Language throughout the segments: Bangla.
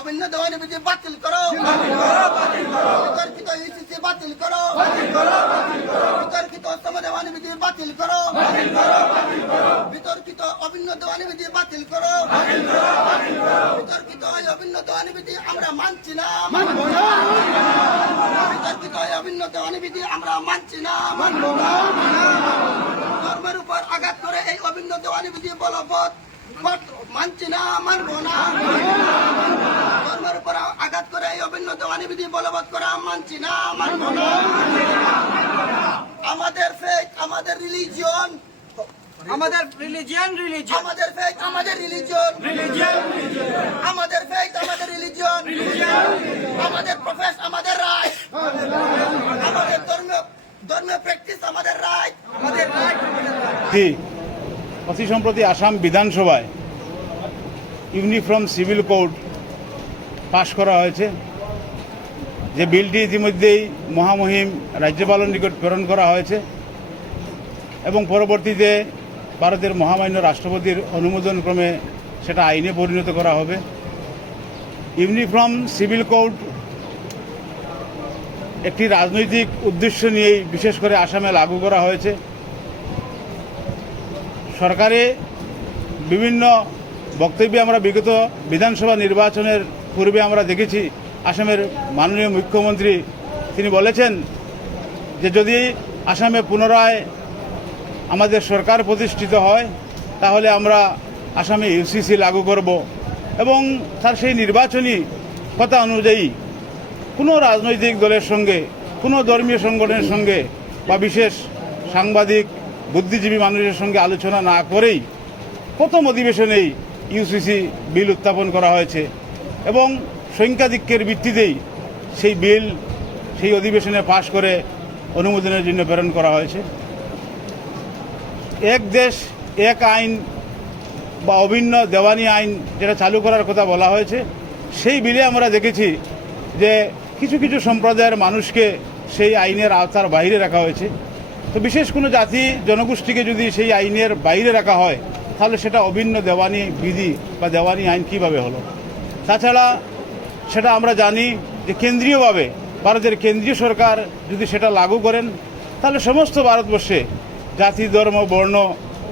অভিন্ন দেওয়ানি বিধি বাতিল করো, বিতর্কিত ইউসিসি বাতিল করো, বিতর্কিত অসম দেওয়ানি বিধি বাতিল করো, বিতর্কিত অভিন্ন দেওয়ানি বিধি বাতিল করো, বিতর্কিত অভিন্ন দেওয়ানি বিধি আমরা মানছি না, বিতর্কিত অভিন্ন দেওয়ানি বিধি আমরা মানছি না, ধর্মের উপর আঘাত করে এই অভিন্ন দেওয়ানি বিধি বলবৎ মানছি না, মানবো না, ধর্মের উপর আঘাত করে এই অভিন্ন দেওয়ানি বিধি বলবৎ করা মানছি না, মানবো না। আমাদের ফেথ, আমাদের রিলিজিয়ন, আমাদের রিলিজিয়ন আমাদের ফেথ, আমাদের রিলিজিয়ন, আমাদের ফেথ, আমাদের রিলিজিয়ন, আমাদের প্রফেস, আমাদের রাইট, আমাদের ধর্মীয় প্র্যাকটিস, আমাদের রাইট, আমাদের রাইট। অতি সম্প্রতি আসাম বিধানসভায় ইউনিফর্ম সিভিল কোড পাশ করা হয়েছে। যে বিলটি ইতিমধ্যেই মহামহিম রাজ্যপালের নিকট প্রেরণ করা হয়েছে এবং পরবর্তীতে ভারতের মহামান্য রাষ্ট্রপতির অনুমোদন ক্রমে সেটা আইনে পরিণত করা হবে। ইউনিফর্ম সিভিল কোড একটি রাজনৈতিক উদ্দেশ্য নিয়েই বিশেষ করে আসামে লাগু করা হয়েছে। সরকারে বিভিন্ন বক্তব্যে আমরা বিগত বিধানসভা নির্বাচনের পূর্বে আমরা দেখেছি আসামের মাননীয় মুখ্যমন্ত্রী তিনি বলেছেন যে যদি আসামে পুনরায় আমাদের সরকার প্রতিষ্ঠিত হয় তাহলে আমরা আসামে ইউসিসি লাগু করব এবং তার সেই নির্বাচনী কথা অনুযায়ী কোনো রাজনৈতিক দলের সঙ্গে, কোনো ধর্মীয় সংগঠনের সঙ্গে বা বিশেষ সাংবাদিক বুদ্ধিজীবী মানুষের সঙ্গে আলোচনা না করেই প্রথম অধিবেশনেই ইউসিসি বিল উত্থাপন করা হয়েছে এবং সংখ্যাধিক্যের ভিত্তিতেই সেই বিল সেই অধিবেশনে পাশ করে অনুমোদনের জন্য প্রেরণ করা হয়েছে। এক দেশ এক আইন বা অভিন্ন দেওয়ানি আইন যেটা চালু করার কথা বলা হয়েছে, সেই বিলে আমরা দেখেছি যে কিছু কিছু সম্প্রদায়ের মানুষকে সেই আইনের আওতার বাইরে রাখা হয়েছে। তো বিশেষ কোনো জাতি জনগোষ্ঠীকে যদি সেই আইনের বাইরে রাখা হয় তাহলে সেটা অভিন্ন দেওয়ানি বিধি বা দেওয়ানি আইন কীভাবে হলো। তাছাড়া সেটা আমরা জানি যে কেন্দ্রীয়ভাবে ভারতের কেন্দ্রীয় সরকার যদি সেটা লাগু করেন তাহলে সমস্ত ভারতবর্ষে জাতি, ধর্ম, বর্ণ,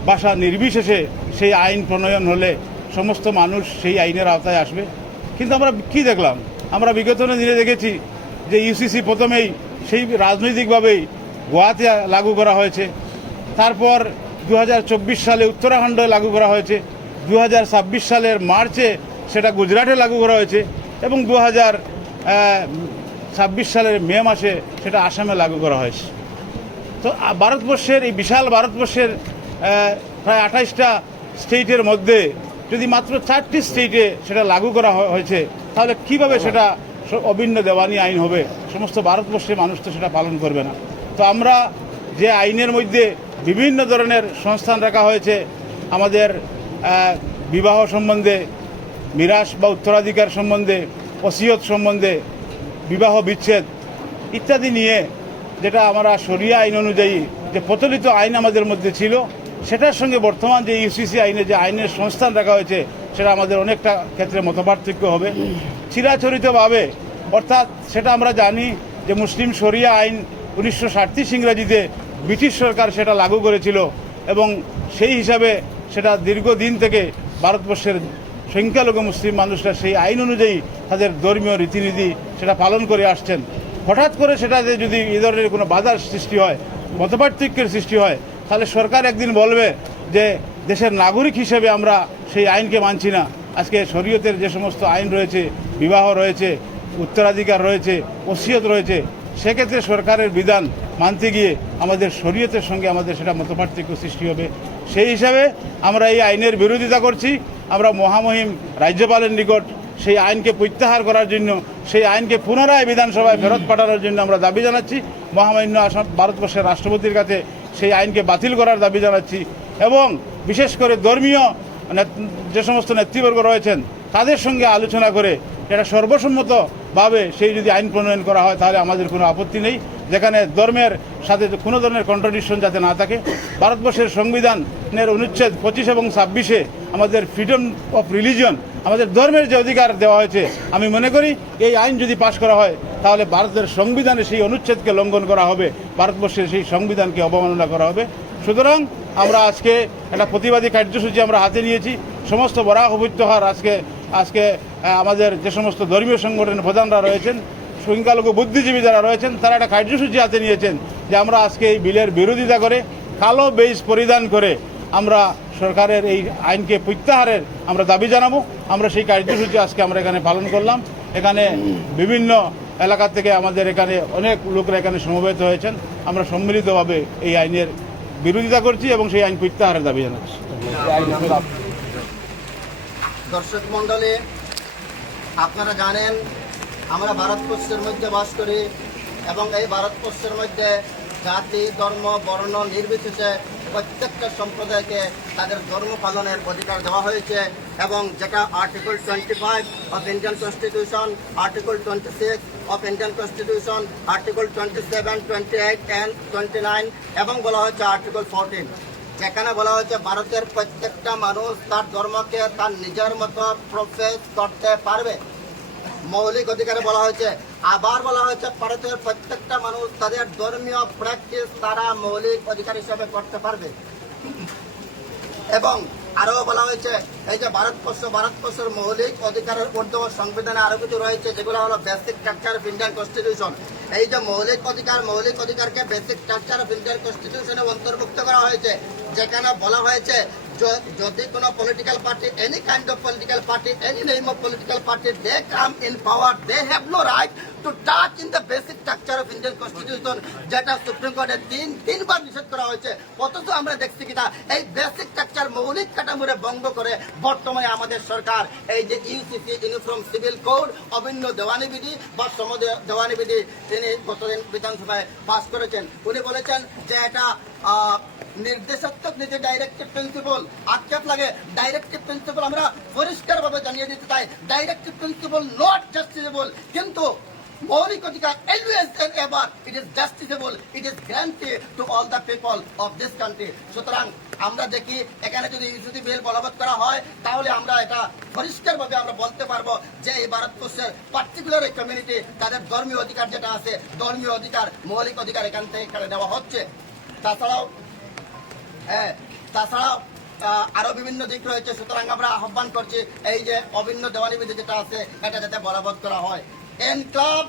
ভাষা নির্বিশেষে সেই আইন প্রণয়ন হলে সমস্ত মানুষ সেই আইনের আওতায় আসবে। কিন্তু আমরা কি দেখলাম, আমরা বিগত দিনে দেখেছি যে ইউসিসি প্রথমেই সেই রাজনৈতিকভাবেই গোয়াতে লাগু করা হয়েছে, তারপর 2024 সালে উত্তরাখণ্ডে লাগু করা হয়েছে, 2026 সালের মার্চে সেটা গুজরাটে লাগু করা হয়েছে এবং 2026 সালের মে মাসে সেটা আসামে লাগু করা হয়েছে। তো ভারতবর্ষের এই বিশাল ভারতবর্ষের প্রায় 28টা স্টেটের মধ্যে যদি মাত্র 4টি স্টেটে সেটা লাগু করা হয়েছে তাহলে কিভাবে সেটা অভিন্ন দেওয়ানি আইন হবে? সমস্ত ভারতবর্ষের মানুষ তো সেটা পালন করবে না। তো আমরা যে আইনের মধ্যে বিভিন্ন ধরনের সংস্থান রাখা হয়েছে, আমাদের বিবাহ সম্বন্ধে, মিরাস বা উত্তরাধিকার সম্বন্ধে, ওসিয়ত সম্বন্ধে, বিবাহ বিচ্ছেদ ইত্যাদি নিয়ে যেটা আমরা শরিয়া আইন অনুযায়ী যে প্রচলিত আইন আমাদের মধ্যে ছিল সেটার সঙ্গে বর্তমান যে ইউসিসি আইনে যে আইনের সংস্থান রাখা হয়েছে সেটা আমাদের অনেকটা ক্ষেত্রে মতপার্থক্য হবে চিরাচরিতভাবে। অর্থাৎ সেটা আমরা জানি যে মুসলিম শরিয়া আইন 1937 ইংরাজিতে ব্রিটিশ সরকার সেটা লাগু করেছিল এবং সেই হিসাবে সেটা দীর্ঘদিন থেকে ভারতবর্ষের সংখ্যালঘু মুসলিম মানুষরা সেই আইন অনুযায়ী তাদের ধর্মীয় রীতিনীতি সেটা পালন করে আসছেন। হঠাৎ করে সেটাতে যদি এই ধরনের কোনো বাধার সৃষ্টি হয়, মতপার্থক্যের সৃষ্টি হয়, তাহলে সরকার একদিন বলবে যে দেশের নাগরিক হিসেবে আমরা সেই আইনকে মানছি না। আজকে শরীয়তের যে সমস্ত আইন রয়েছে, বিবাহ রয়েছে, উত্তরাধিকার রয়েছে, ওসিয়ত রয়েছে, সেক্ষেত্রে সরকারের বিধান মানতে গিয়ে আমাদের শরীয়তের সঙ্গে আমাদের সেটা মতপার্থক্য সৃষ্টি হবে। সেই হিসাবে আমরা এই আইনের বিরোধিতা করছি। আমরা মহামহিম রাজ্যপালের নিকট সেই আইনকে প্রত্যাহার করার জন্য, সেই আইনকে পুনরায় বিধানসভায় ফেরত পাঠানোর জন্য আমরা দাবি জানাচ্ছি। মহামান্য আসাম ভারতবর্ষের রাষ্ট্রপতির কাছে সেই আইনকে বাতিল করার দাবি জানাচ্ছি এবং বিশেষ করে ধর্মীয় যে সমস্ত নেতৃবর্গ রয়েছেন তাদের সঙ্গে আলোচনা করে এটা সর্বসম্মতভাবে সেই যদি আইন প্রণয়ন করা হয় তাহলে আমাদের কোনো আপত্তি নেই, যেখানে ধর্মের সাথে কোনো ধরনের কন্ট্রাডিকশন যাতে না থাকে। ভারতবর্ষের সংবিধানের অনুচ্ছেদ 25 এবং 26 আমাদের ফ্রিডম অফ রিলিজিয়ন, আমাদের ধর্মের যে অধিকার দেওয়া হয়েছে, আমি মনে করি এই আইন যদি পাশ করা হয় তাহলে ভারতের সংবিধানে সেই অনুচ্ছেদকে লঙ্ঘন করা হবে, ভারতবর্ষের সেই সংবিধানকে অবমাননা করা হবে। সুতরাং আমরা আজকে একটা প্রতিবাদী কার্যসূচি আমরা হাতে নিয়েছি। সমস্ত বরাক উপত্যকার আজকে আমাদের যে সমস্ত ধর্মীয় সংগঠনের প্রধানরা রয়েছেন, সংখ্যালঘু বুদ্ধিজীবী যারা রয়েছেন, তারা একটা কার্যসূচি হাতে নিয়েছেন যে আমরা আজকে এই বিলের বিরোধিতা করে কালো বেইজ পরিধান করে আমরা সরকারের এই আইনকে প্রত্যাহারের আমরা দাবি জানাবো। আমরা সেই কার্যসূচি আজকে আমরা এখানে পালন করলাম। এখানে বিভিন্ন এলাকা থেকে আমাদের এখানে অনেক লোকরা এখানে সমবেত হয়েছেন। আমরা সম্মিলিতভাবে এই আইনের বিরোধিতা করছি এবং সেই আইন প্রত্যাহারের দাবি জানাচ্ছি। দর্শক মণ্ডলী, আপনারা জানেন আমরা ভারতবর্ষের মধ্যে বাস করি এবং এই ভারতবর্ষের মধ্যে জাতি, ধর্ম, বর্ণ নির্বিশেষে প্রত্যেকটা সম্প্রদায়কে তাদের ধর্ম পালনের অধিকার দেওয়া হয়েছে এবং যেটা article 25 of Indian constitution, article 26 of Indian constitution, article 27, 28 and 29 এবং বলা হচ্ছে আর্টিকেল 14, যেখানে বলা হচ্ছে ভারতের প্রত্যেকটা মানুষ তার ধর্মকে তার নিজের মতো প্রফেস করতে পারবে। মৌলিক অধিকারে বলা হয়েছে। আবার বলা হয়েছে ভারতের প্রত্যেকটা মানুষ তাদের ধর্মীয় প্র্যাকটিস তারা মৌলিক অধিকার হিসেবে করতে পারবে। এবং আরো বলা হয়েছে এই যে ভারতবর্ষের মৌলিক অধিকারের ঊর্ধ্ব সংবিধানে আরো কিছু রয়েছে, যেগুলো হলো basic structure of Indian constitution. এই যে মৌলিক অধিকারকে বেসিক স্ট্রাকচার অফ ইন্ডিয়ান কনস্টিটিউশনে অন্তর্ভুক্ত করা হয়েছে, যেখানে বলা হয়েছে যদি কোনো political party, any kind of political party, any name of political party, they come in power, they have no right to touch in the basic structure of Indian constitution, যেটা সুপ্রিম কোর্টে তিনবার নিষেধ করা হয়েছে। অথচ আমরা দেখছি কিনা এই বেসিক স্ট্রাকচার মৌলিক কাঠামোরে ভঙ্গ করে বর্তমানে আমাদের সরকার এই যে ইউসিসি, ইউনিফর্ম সিভিল কোড, অভিন্ন দেওয়ানি বিধি বা দেওয়ানি বিধি তিনি গতদিন বিধানসভায় পাস করেছেন। উনি বলেছেন যে এটা নির্দেশাত্মক নীতি, ডাইরেক্টিভ প্রিন্সিপল। আক্ষেপ লাগে, ডাইরেক্টিভ প্রিন্সিপল আমরা পরিষ্কারভাবে জানিয়ে দিতে চাই, ডাইরেক্টিভ প্রিন্সিপল নট জাস্টিসেবল, কিন্তু মৌলিক অধিকার always and ever it is justiciable, it is granted to all the people of this country. সুতরাং আমরা দেখি এখানে যদি ইউসিসি বিল বলবৎ করা হয় তাহলে আমরা এটা পরিষ্কারভাবে আমরা বলতে পারবো যে এই ভারতবর্ষের পার্টিকুলার এই কমিউনিটি তাদের ধর্মীয় অধিকার যেটা আছে, ধর্মীয় অধিকার, মৌলিক অধিকার এখান থেকে কেড়ে নেওয়া হচ্ছে। তাছাড়াও আরো বিভিন্ন দিক রয়েছে। সুতরাং আমরা আহ্বান করছি এই যে অভিন্ন দেওয়ানি বিধি যেটা আছে এটা যাতে বলবৎ করা হয়। এনক্লাব